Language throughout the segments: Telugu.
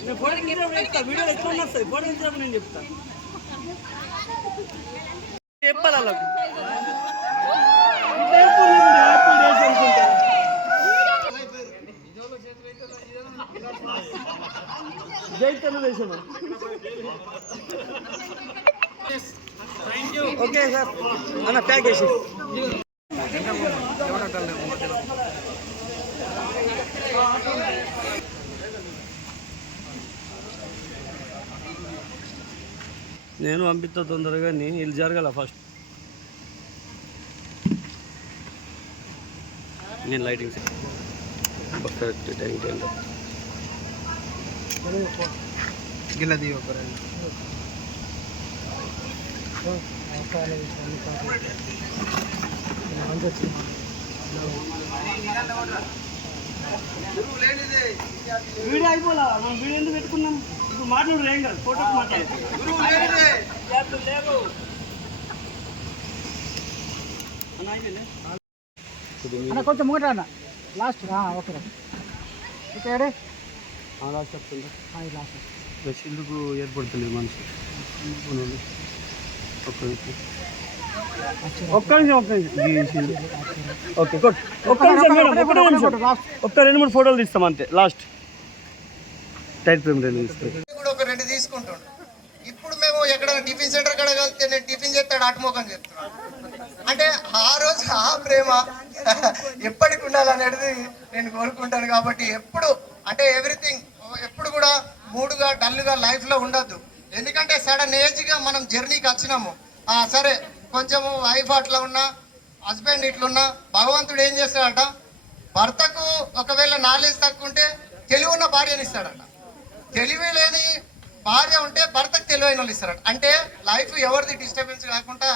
నేను ఫోటో తీసినప్పుడు చెప్తా వీడియో ఎట్లా వస్తుంది ఫోటో తీసినప్పుడు నేను చెప్తాను చెప్పాలి వాళ్ళకు. ఓకే సార్ అన్న ప్యాక్ చేసి నేను పంపిస్తా తొందరగా నీ వీళ్ళు జరగాల ఫస్ట్ నేను లైటింగ్ కరెక్ట్ టైం టైం గిల్లది ఒకరు వీడియో అయిపోలా మనం వీడియో ఎందుకు పెట్టుకున్నాం ఇప్పుడు మాట్లాడు ఏం కాదు ఫోటోకి మాట్లాడు కొంచెం ముంగట అన్న లాస్ట్ ఓకే ఆ, లాస్ట్ చెప్తుందా లాస్ట్ రషీద్కు ఏర్పడుతుంది మనసు? ఒక్క నిమిషం. ఒక్క నిమిషం ఒక్క నిమిషం. Okay good. ఒక్క నిమిషం మేడం ఒక్కటే నిమిషం. ఒక్క రెండు మూడు ఫోటోలు తీస్తాం అంతే. లాస్ట్ టైట్ ఫ్రేమ్ రెండు తీస్తాం కూడా ఒక రెండు తీసుకుంటుండు. ఇప్పుడు మేము ఎక్కడ టిఫిన్ సెంటర్ కాడ కలిస్తే నేను టిఫిన్ చేస్తాడు అటుమోకం చెప్తున్నాను అంటే ఆ రోజు ఆ ప్రేమ ఎప్పటికి ఉండాలనేది నేను కోరుకుంటాను కాబట్టి ఎప్పుడు అంటే ఎవ్రీథింగ్ ఎప్పుడు కూడా మూడుగా డల్గా లైఫ్లో ఉండొద్దు. ఎందుకంటే సడన్ ఏజ్గా మనం జర్నీకి వచ్చినాము. సరే కొంచెము వైఫ్ అట్లా ఉన్నా హస్బెండ్ ఇట్లున్నా భగవంతుడు ఏం చేస్తాడట? భర్తకు ఒకవేళ నాలెడ్జ్ తక్కువ ఉంటే తెలివి ఉన్న భార్యని ఇస్తాడట. తెలివి లేని భార్య ఉంటే భర్తకు తెలివైన వాళ్ళు ఇస్తారట. అంటే లైఫ్ ఎవరిది డిస్టర్బెన్స్ కాకుండా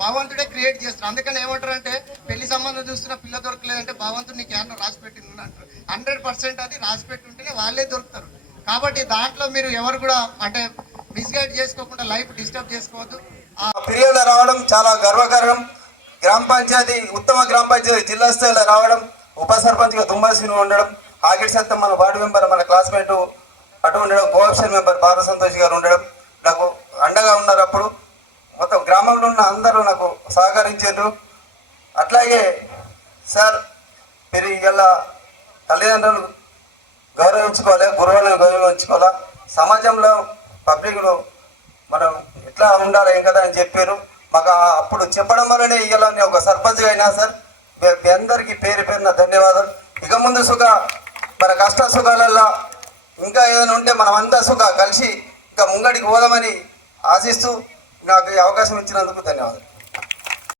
భగవంతుడే క్రియేట్ చేస్తారు అందుకని ఏమంటారు అంటే పెళ్ళి సంబంధం చూస్తున్న పిల్ల దొరకలేదంటే భగవంతుడు నీకు ఏమన్నా రాసి పెట్టింది అంటారు. హండ్రెడ్ పర్సెంట్ అది రాసి పెట్టి ఉంటేనే వాళ్ళే దొరుకుతారు. కాబట్టి దాంట్లో మీరు ఎవరు కూడా అంటే మిస్గైడ్ చేసుకోకుండా లైఫ్ డిస్టర్బ్ చేసుకోవద్దు. ఆ రావడం చాలా గర్వకారణం. గ్రామ పంచాయతీ ఉత్తమ గ్రామ పంచాయతీ జిల్లా స్థాయిలో రావడం ఉప సర్పంచ్గా దుమ్మాసిని ఉండడం ఆగిడి సత్తం మన వార్డు మెంబర్ మన క్లాస్మేట్ అటు ఉండడం కోఆప్షన్ మెంబర్ బాల సంతోష్ గారు ఉండడం నాకు అండగా ఉన్నారు అప్పుడు. మొత్తం గ్రామంలో ఉన్న అందరూ నాకు సహకరించారు. అట్లాగే సార్ మీరు ఇలా తల్లిదండ్రులు గౌరవించుకోవాలి గురువులను గౌరవించుకోవాలా? సమాజంలో పబ్లిక్లో మనం ఎట్లా ఉండాలి ఏం కదా అని చెప్పారు. మాకు అప్పుడు చెప్పడం వల్లనే ఇవాళ నేను ఒక సర్పంచ్గా అయినా సార్ మీ అందరికీ పేరు పేరున ధన్యవాదాలు. ఇక ముందు సుఖ మన కష్ట సుఖాలల్లో ఇంకా ఏదైనా ఉంటే మనం అంతా సుఖ కలిసి ఇంకా ముంగడికి పోదామని ఆశిస్తూ నాకు ఈ అవకాశం ఇచ్చినందుకు ధన్యవాదాలు.